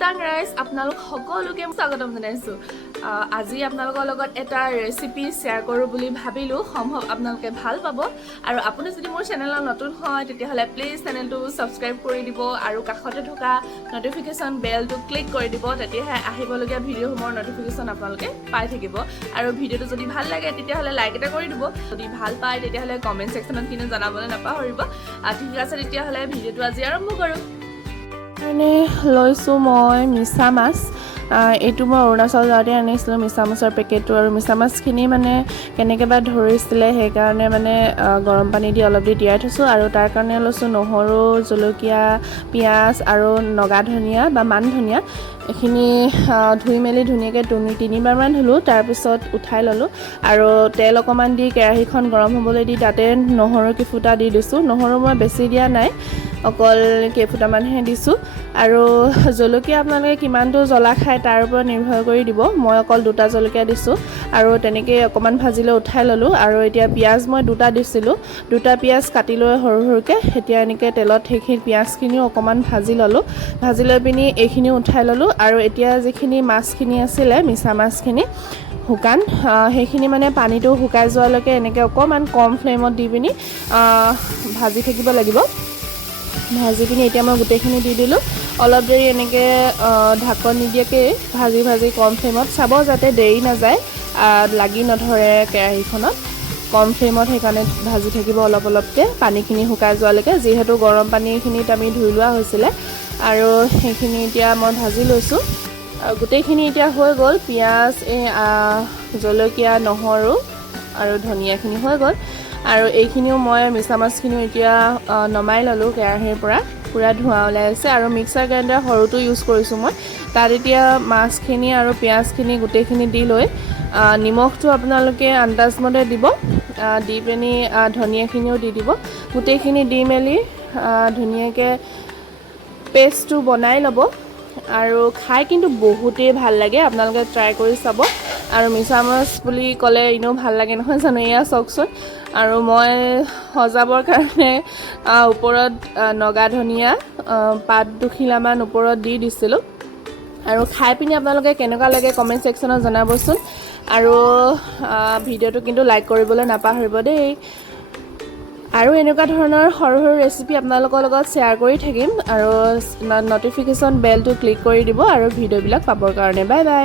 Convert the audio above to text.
টাং ৰাইজ আপোনালোক সকলোকে স্বাগতম জনাইছোঁ। আজি আপোনালোকৰ লগত এটা ৰেচিপি শ্বেয়াৰ কৰোঁ বুলি ভাবিলোঁ। সম্ভৱ আপোনালোকে ভাল পাব। আৰু আপুনি যদি মোৰ চেনেলত নতুন হয় তেতিয়াহ'লে প্লিজ চেনেলটো ছাবস্ক্ৰাইব কৰি দিব আৰু কাষতে থকা নটিফিকেশ্যন বেলটো ক্লিক কৰি দিব। তেতিয়াহে আহিবলগীয়া ভিডিঅ'সমূহৰ নটিফিকেশ্যন আপোনালোকে পাই থাকিব। আৰু ভিডিঅ'টো যদি ভাল লাগে তেতিয়াহ'লে লাইক এটা কৰি দিব। যদি ভাল পায় তেতিয়াহ'লে কমেণ্ট ছেকশ্যনত কিন্তু জনাবলৈ নাপাহৰিব। ঠিক আছে, তেতিয়াহ'লে ভিডিঅ'টো আজি আৰম্ভ কৰোঁ। লৈছোঁ মই মিছা মাছ। এইটো মই অৰুণাচল যাওঁতে আনিছিলোঁ মিছা মাছৰ পেকেটটো। আৰু মিছা মাছখিনি মানে কেনেকৈ বা ধৰিছিলে সেইকাৰণে মানে গৰম পানী দি অলপ দি তিয়াই থৈছোঁ। আৰু তাৰ কাৰণে লৈছোঁ নহৰু, জলকীয়া, পিঁয়াজ আৰু নগা ধনিয়া বা মান ধনিয়া। এইখিনি ধুই মেলি ধুনীয়াকৈ তিনিবাৰমান ধুলোঁ, তাৰপিছত উঠাই ল'লোঁ। আৰু তেল অকণমান দি কেৰাহীখন গৰম হ'বলৈ দি তাতে নহৰু কেইফুটা দি দিছোঁ। নহৰু মই বেছি দিয়া নাই, অকল কেইফুটামানহে দিছোঁ। আৰু জলকীয়া আপোনালোকে কিমানটো জ্বলা খায় তাৰ ওপৰত নিৰ্ভৰ কৰি দিব। মই অকল 2টা জলকীয়া দিছোঁ আৰু তেনেকৈ অকণমান ভাজিলৈ উঠাই ল'লোঁ। আৰু এতিয়া পিঁয়াজ মই 2টা দিছিলোঁ, 2টা পিঁয়াজ কাটি লৈ সৰু সৰুকৈ এতিয়া এনেকৈ তেলত সেইখিনি পিঁয়াজখিনিও অকণমান ভাজি ল'লোঁ। ভাজি লৈ পিনি এইখিনিও উঠাই ল'লোঁ। আৰু এতিয়া যিখিনি মাছখিনি আছিলে মিছা মাছখিনি শুকান, সেইখিনি মানে পানীটো শুকাই যোৱালৈকে এনেকৈ অকণমান কম ফ্লেমত দি পিনি ভাজি থাকিব লাগিব। ভাজি পিনি এতিয়া মই গোটেইখিনি দি দিলোঁ। অলপ দেৰি এনেকৈ ঢাকন নিদিয়াকৈ ভাজি কম ফ্লেমত চাব যাতে দেৰি নাযায়, লাগি নধৰে কেৰাহীখনত। কম ফ্লেমত সেইকাৰণে ভাজি থাকিব অলপকৈ পানীখিনি শুকাই যোৱালৈকে, যিহেতু গৰম পানীখিনিত আমি ধুই লোৱা হৈছিলে। আৰু সেইখিনি এতিয়া মই ভাজি লৈছোঁ। আৰু গোটেইখিনি এতিয়া হৈ গ'ল। পিঁয়াজ, জলকীয়া, নহৰু আৰু ধনিয়াখিনি হৈ গ'ল। আৰু এইখিনিও মই মিছা মাছখিনিও এতিয়া নমাই ল'লোঁ কেৰাহীৰ পৰা। পূৰা ধোঁৱা ওলাই আছে। আৰু মিক্সাৰ গ্ৰাইণ্ডাৰ সৰুটো ইউজ কৰিছোঁ মই। তাত এতিয়া মাছখিনি আৰু পিঁয়াজখিনি গোটেইখিনি দি লৈ নিমখটো আপোনালোকে আন্দাজমতে দিব। দি পিনি ধনিয়াখিনিও দি দিব। গোটেইখিনি দি মেলি ধুনীয়াকৈ পেষ্টটো বনাই ল'ব। আৰু খাই কিন্তু বহুতেই ভাল লাগে, আপোনালোকে ট্ৰাই কৰি চাব। আৰু মিছা মাছ বুলি ক'লে এনেও ভাল লাগে নহয় জানো, এয়া চাওকচোন। আৰু মই সজাবৰ কাৰণে ওপৰত নগা ধনিয়া পাত 2 খিলামান ওপৰত দি দিছিলোঁ। আৰু খাই পিনি আপোনালোকে কেনেকুৱা লাগে কমেণ্ট ছেকশ্যনত জনাবচোন। আৰু ভিডিঅ'টো কিন্তু লাইক কৰিবলৈ নাপাহৰিব দেই। আৰু এনেকুৱা ধৰণৰ সৰু সৰু ৰেচিপি আপোনালোকৰ লগত শ্বেয়াৰ কৰি থাকিম। আৰু নটিফিকেশ্যন বেলটো ক্লিক কৰি দিব আৰু ভিডিঅ'বিলাক পাবৰ কাৰণে। Bye bye.